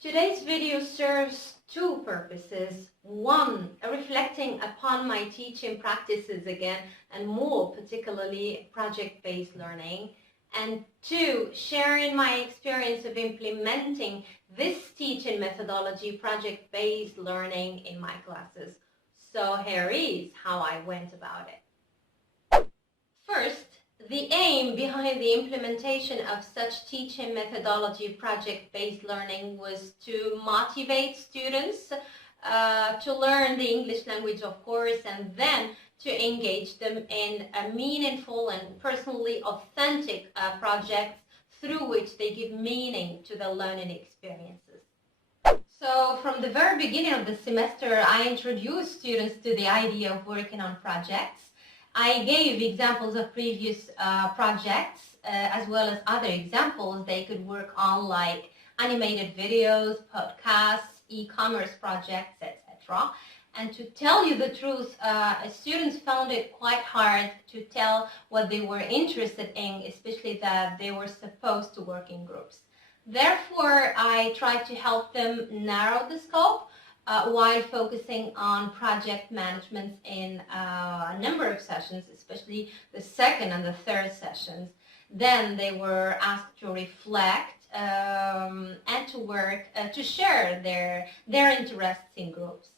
Today's video serves two purposes. One, reflecting upon my teaching practices again, and more particularly project-based learning. And two, sharing my experience of implementing this teaching methodology, project-based learning, in my classes. So here is how I went about it. First, the aim behind the implementation of such teaching methodology, project-based learning, was to motivate students to learn the English language, of course, and then to engage them in a meaningful and personally authentic projects through which they give meaning to the learning experiences. So from the very beginning of the semester, I introduced students to the idea of working on projects. I gave examples of previous projects as well as other examples they could work on, like animated videos, podcasts, e-commerce projects, etc. And to tell you the truth, students found it quite hard to tell what they were interested in, especially that they were supposed to work in groups. Therefore, I tried to help them narrow the scope while focusing on project management in a number of sessions, especially the second and the third sessions. Then they were asked to reflect and to work, to share their interests in groups.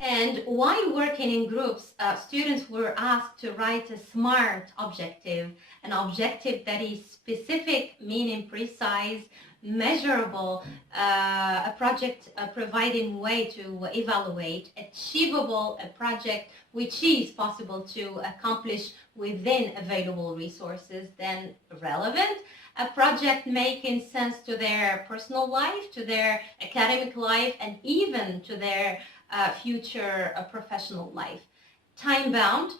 And while working in groups, students were asked to write a SMART objective, an objective that is specific, meaning precise, measurable, a project providing way to evaluate, achievable, a project which is possible to accomplish within available resources, then relevant, a project making sense to their personal life, to their academic life, and even to their future professional life. Time-bound.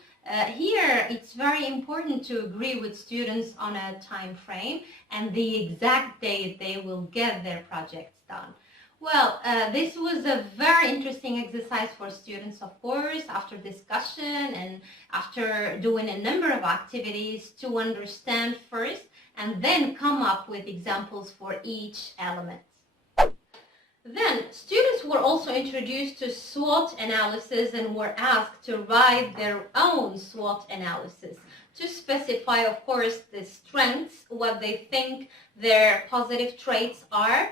Here, it's very important to agree with students on a time frame and the exact date they will get their projects done. Well, this was a very interesting exercise for students, of course, after discussion and after doing a number of activities to understand first and then come up with examples for each element. Then, students were also introduced to SWOT analysis and were asked to write their own SWOT analysis to specify, of course, the strengths, what they think their positive traits are,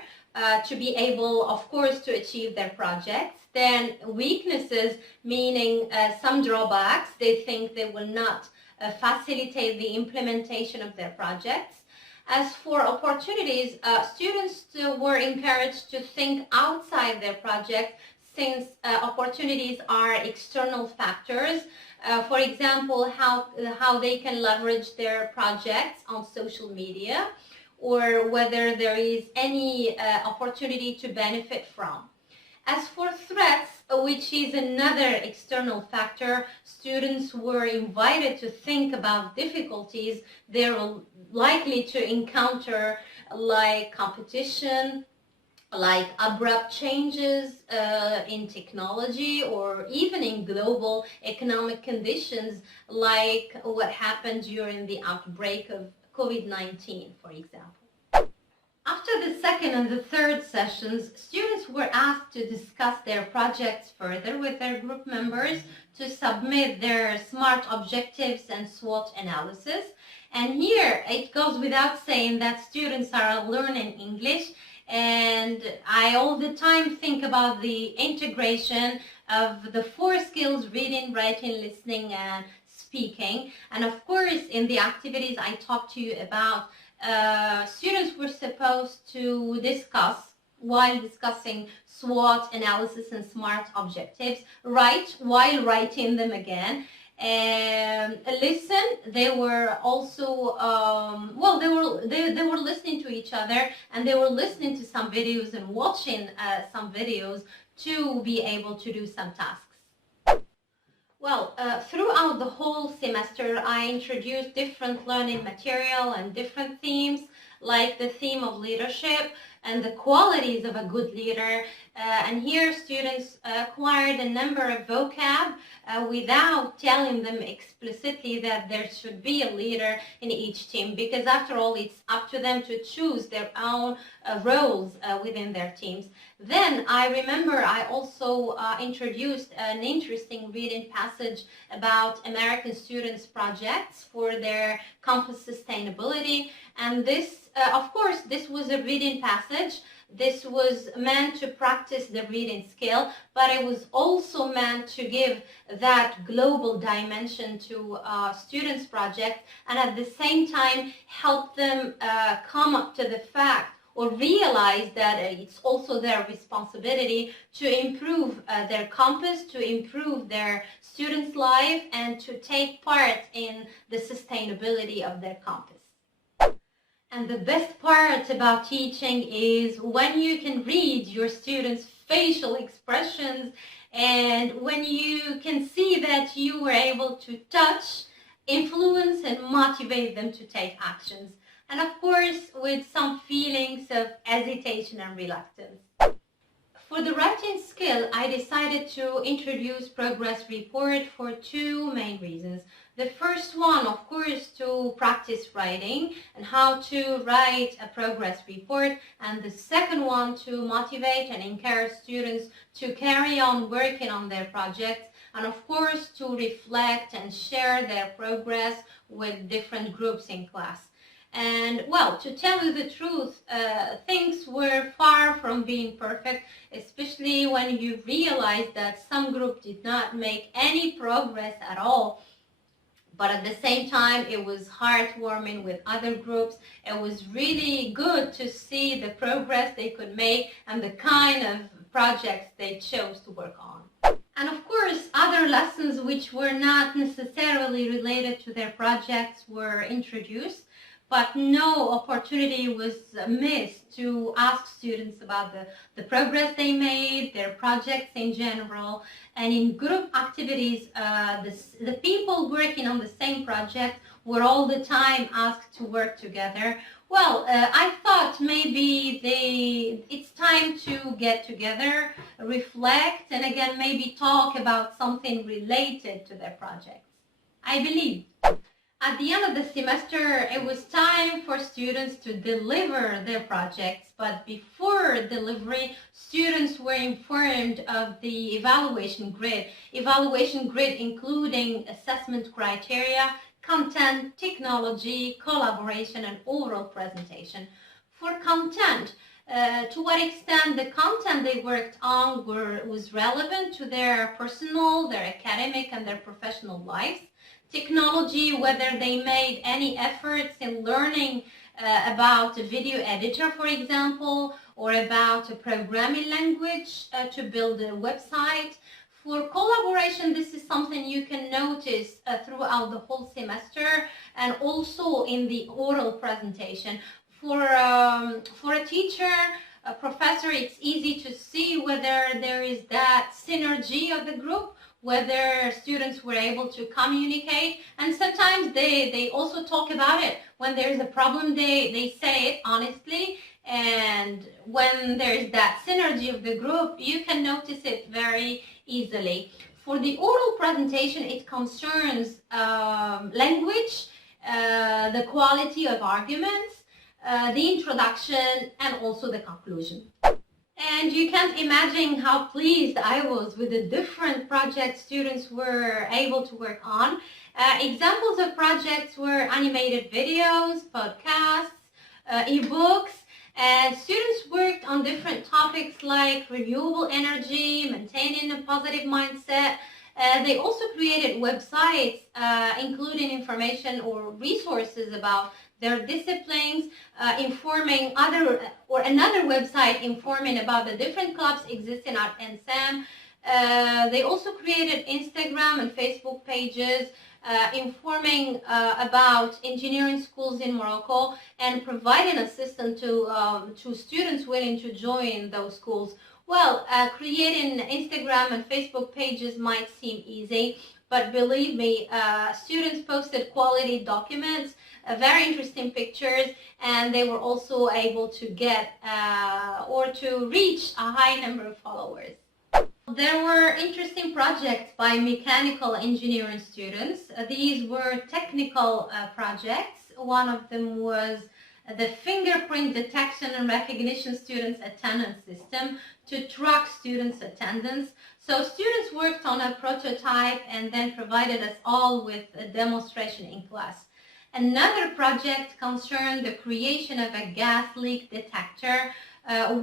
to be able, of course, to achieve their projects. Then weaknesses, meaning some drawbacks, they think they will not facilitate the implementation of their projects. As for opportunities, students were encouraged to think outside their project, since opportunities are external factors. For example, how they can leverage their projects on social media, or whether there is any opportunity to benefit from. As for threats, which is another external factor, students were invited to think about difficulties they're likely to encounter, like competition, like abrupt changes in technology, or even in global economic conditions, like what happened during the outbreak of COVID-19, for example. After the second and the third sessions, students were asked to discuss their projects further with their group members, to submit their SMART objectives and SWOT analysis. And here it goes without saying that students are learning English, and I all the time think about the integration of the 4 skills: reading, writing, listening, and speaking. And of course, in the activities I talked to you about, students were supposed to discuss, while discussing SWOT analysis and SMART objectives, write while writing them again, and listen. They were also, they were listening to each other, and they were listening to some videos and watching some videos to be able to do some tasks. Well, throughout the whole semester, I introduced different learning material and different themes, like the theme of leadership and the qualities of a good leader. And here students acquired a number of vocab without telling them explicitly that there should be a leader in each team, because after all, it's up to them to choose their own roles within their teams. Then I remember I also introduced an interesting reading passage about American students' projects for their campus sustainability. And this, of course, this was a reading passage. This was meant to practice the reading skill, but it was also meant to give that global dimension to students' projects, and at the same time help them come up to the fact or realize that it's also their responsibility to improve their campus, to improve their students' life, and to take part in the sustainability of their campus. And the best part about teaching is when you can read your students' facial expressions and when you can see that you were able to touch, influence, and motivate them to take actions. And of course, with some feelings of hesitation and reluctance. For the writing skill, I decided to introduce progress report for two main reasons. The first one, of course, to practice writing and how to write a progress report. And the second one, to motivate and encourage students to carry on working on their projects. And of course, to reflect and share their progress with different groups in class. And well, to tell you the truth, things were far from being perfect, especially when you realize that some group did not make any progress at all. But at the same time, it was heartwarming with other groups. It was really good to see the progress they could make and the kind of projects they chose to work on. And of course, other lessons which were not necessarily related to their projects were introduced, but no opportunity was missed to ask students about the progress they made, their projects in general. And in group activities, the people working on the same project were all the time asked to work together. Well, I thought maybe it's time to get together, reflect, and again, maybe talk about something related to their projects. I believe. At the end of the semester, it was time for students to deliver their projects, but before delivery, students were informed of the evaluation grid including assessment criteria, content, technology, collaboration, and oral presentation. For content, to what extent the content they worked on was relevant to their personal, their academic, and their professional lives. Technology, whether they made any efforts in learning about a video editor, for example, or about a programming language to build a website. For collaboration, this is something you can notice throughout the whole semester and also in the oral presentation. For a teacher, a professor, it's easy to see whether there is that synergy of the group, whether students were able to communicate, and sometimes they also talk about it. When there's a problem, they say it honestly, and when there's that synergy of the group, you can notice it very easily. For the oral presentation, it concerns language, the quality of arguments, the introduction, and also the conclusion. And you can't imagine how pleased I was with the different projects students were able to work on. Examples of projects were animated videos, podcasts, ebooks, and students worked on different topics like renewable energy, maintaining a positive mindset. They also created websites including information or resources about their disciplines, informing another website informing about the different clubs existing at NSAM. They also created Instagram and Facebook pages informing about engineering schools in Morocco and providing assistance to students willing to join those schools. Well, creating Instagram and Facebook pages might seem easy, but believe me, students posted quality documents, very interesting pictures, and they were also able to get or to reach a high number of followers. There were interesting projects by mechanical engineering students. These were technical projects. One of them was the fingerprint detection and recognition students attendance system to track students' attendance. So students worked on a prototype and then provided us all with a demonstration in class. Another project concerned the creation of a gas leak detector,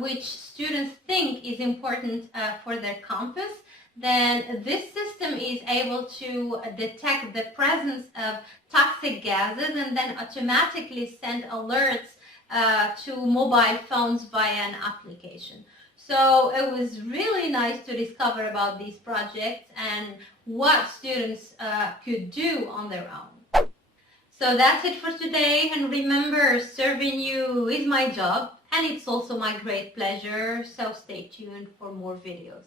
which students think is important for their campus. Then this system is able to detect the presence of toxic gases and then automatically send alerts to mobile phones via an application. So it was really nice to discover about these projects and what students could do on their own. So that's it for today, and remember, serving you is my job and it's also my great pleasure, so stay tuned for more videos.